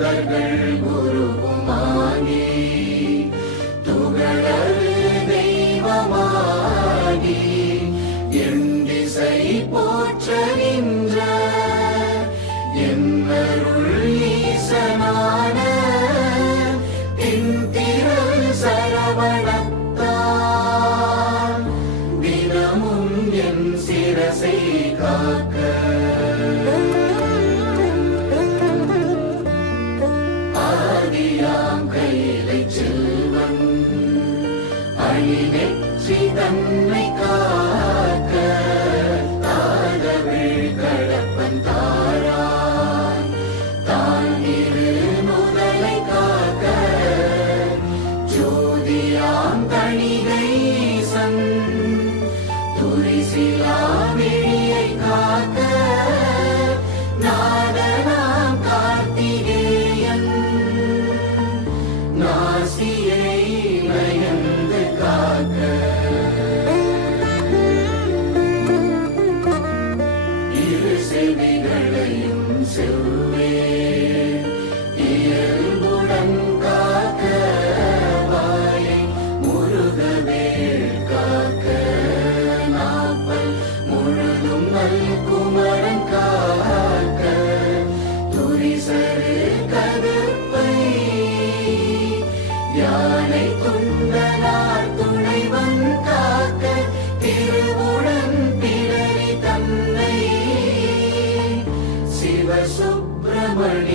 தொழுந்தர்கள் குருகுமானே துகளரு தெய்வமானே எண்டிசை போற்ற நின்ற என்னருள் ஈசனான தின்திரல் சரவணத்தான் தினமும் என் சிரசை காக்க see it.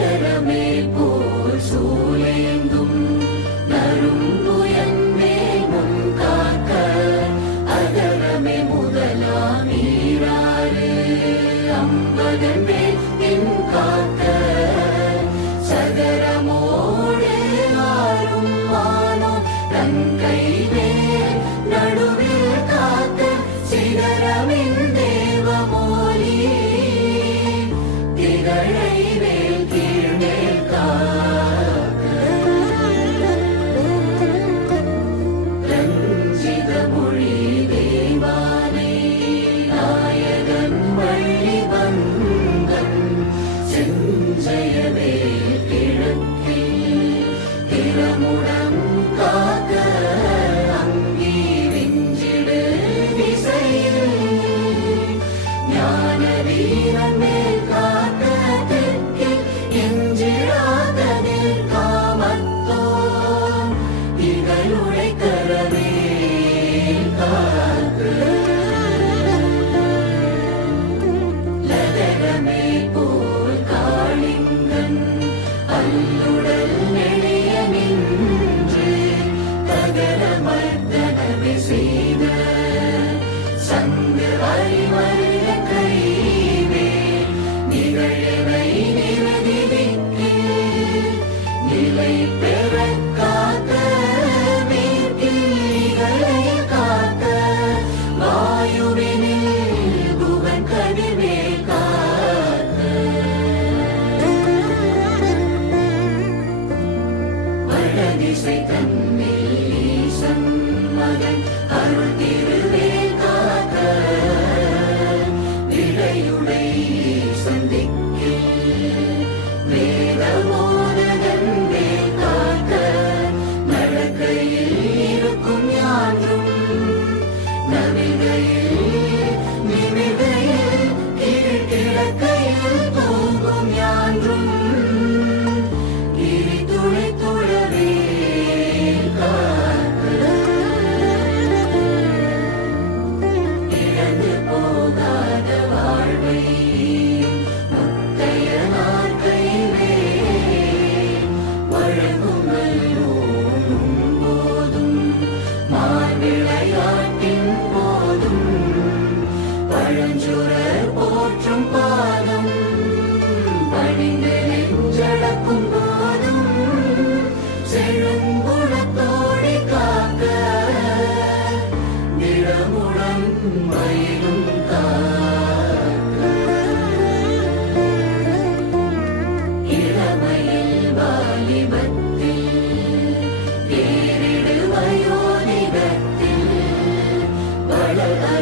எதரமே போல் சூழேந்தும்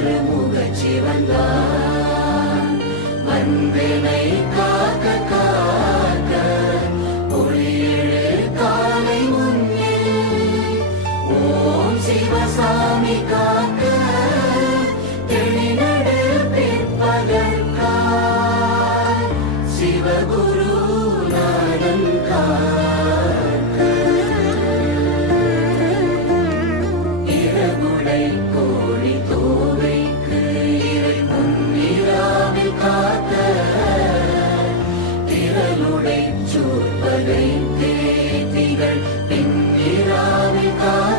மறுமுகச் சிவந்தான் வந்தனை காக்க காக்க. ஒளியெழு காலை முன்னில் ஓம் சிவசாமி காக்க தெளிநடு சிவகுரு நாதன் கால் 아